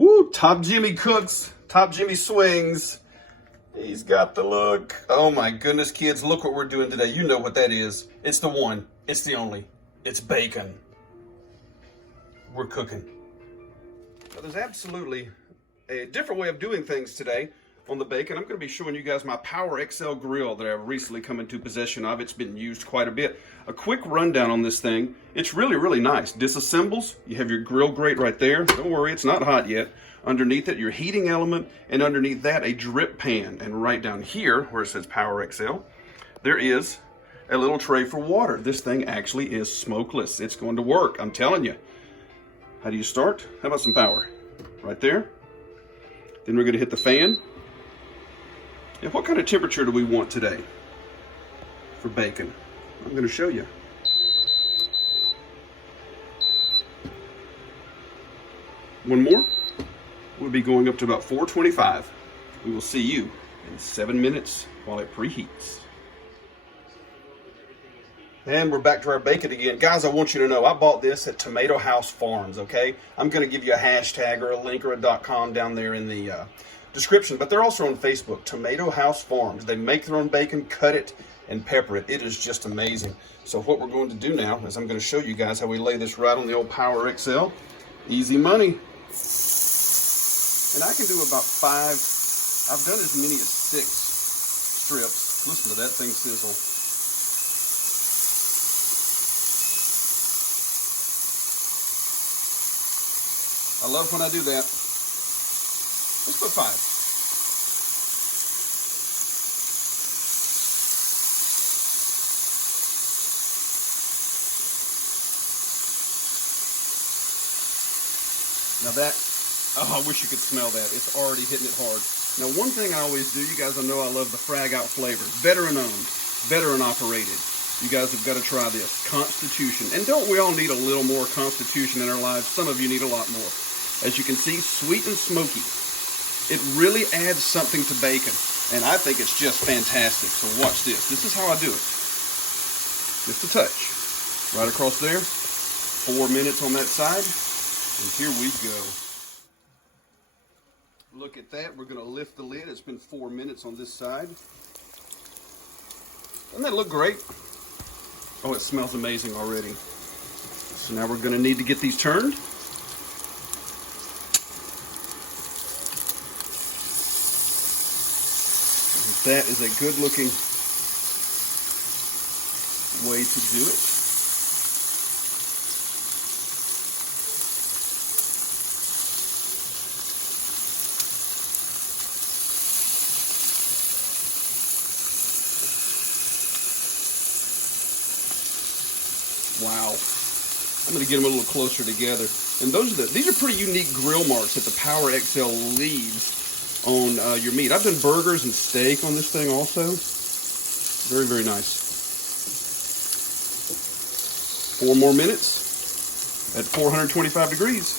Woo, Top Jimmy cooks, Top Jimmy swings. He's got the look. Oh my goodness, kids, look what we're doing today. You know what that is. It's the one, it's the only, it's bacon. We're cooking. Now, there's absolutely a different way of doing things today on the bacon. I'm going to be showing you guys my Power XL Grille that I've recently come into possession of. It's been used quite a bit. A quick rundown on this thing. It's really, really nice. Disassembles. You have your grill grate right there. Don't worry, it's not hot yet. Underneath it, your heating element, and underneath that, a drip pan. And right down here, where it says Power XL, there is a little tray for water. This thing actually is smokeless. It's going to work, I'm telling you. How do you start? How about some power? Right there. Then we're going to hit the fan. And what kind of temperature do we want today for bacon? I'm going to show you. One more. We'll be going up to about 425. We will see you in 7 minutes while it preheats. And we're back to our bacon again. Guys, I want you to know I bought this at Tomato House Farms, okay? I'm going to give you a hashtag or a link or a .com down there in the description, but they're also on Facebook, Tomato House Farms. They make their own bacon, cut it, and pepper it. It is just amazing. So what we're going to do now is I'm going to show you guys how we lay this right on the old Power XL. Easy money. And I can do about 5, I've done as many as 6 strips. Listen to that thing sizzle. I love when I do that. Let's put 5. Now that, oh, I wish you could smell that. It's already hitting it hard. Now, one thing I always do, you guys know I love the frag out flavor. Veteran owned, veteran operated. You guys have got to try this. Constitution. And don't we all need a little more Constitution in our lives? Some of you need a lot more. As you can see, sweet and smoky. It really adds something to bacon. And I think it's just fantastic. So watch this. This is how I do it. Just a touch. Right across there. 4 minutes on that side. And here we go. Look at that. We're going to lift the lid. It's been 4 minutes on this side. Doesn't that look great? Oh, it smells amazing already. So now we're going to need to get these turned. That is a good looking way to do it. Wow. I'm going to get them a little closer together. And these are pretty unique grill marks that the Power XL leaves on your meat. I've done burgers and steak on this thing also. Very, very nice. 4 more minutes at 425 degrees.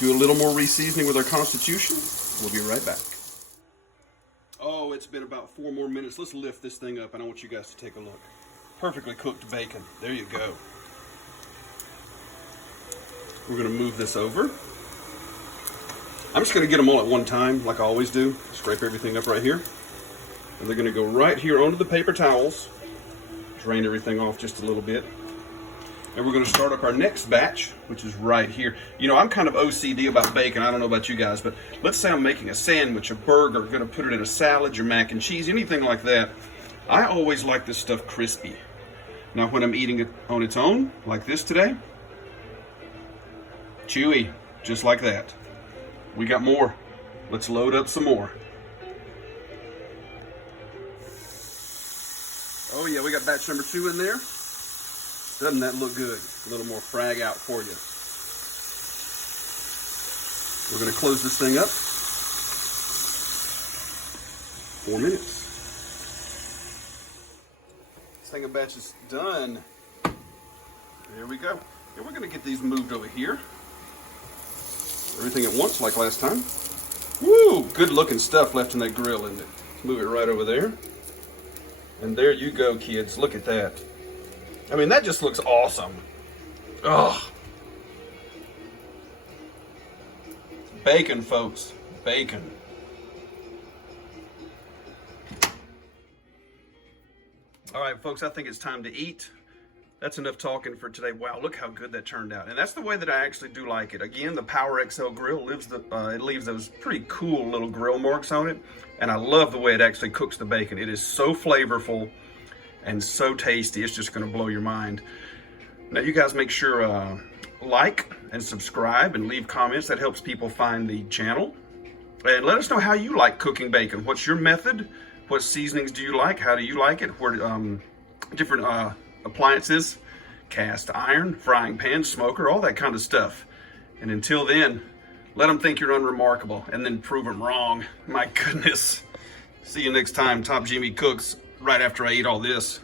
Do a little more reseasoning with our Constitution. We'll be right back. Oh, it's been about 4 more minutes. Let's lift this thing up and I want you guys to take a look. Perfectly cooked bacon. There you go. We're going to move this over. I'm just going to get them all at one time, like I always do. Scrape everything up right here. And they're going to go right here onto the paper towels. Drain everything off just a little bit. And we're going to start up our next batch, which is right here. You know, I'm kind of OCD about bacon. I don't know about you guys, but let's say I'm making a sandwich, a burger, going to put it in a salad, your mac and cheese, anything like that. I always like this stuff crispy. Now, when I'm eating it on its own, like this today, chewy, just like that. We got more. Let's load up some more. Oh yeah, we got batch number 2 in there. Doesn't that look good? A little more frag out for you. We're going to close this thing up. 4 minutes. This thing of batch is done. There we go. And we're going to get these moved over here. Everything at once like last time. Woo! Good looking stuff left in that grill, isn't it? Let's move it right over there. And there you go, kids. Look at that. I mean, that just looks awesome. Oh. Bacon, folks. Bacon. All right, folks, I think it's time to eat. That's enough talking for today. Wow, look how good that turned out. And that's the way that I actually do like it. Again, the Power XL Grill it leaves those pretty cool little grill marks on it. And I love the way it actually cooks the bacon. It is so flavorful and so tasty. It's just gonna blow your mind. Now you guys make sure like and subscribe and leave comments. That helps people find the channel. And let us know how you like cooking bacon. What's your method? What seasonings do you like? How do you like it? Where different appliances, cast iron, frying pan, smoker, all that kind of stuff. And until then, let them think you're unremarkable and then prove them wrong. My goodness. See you next time. Top Jimmy cooks right after I eat all this.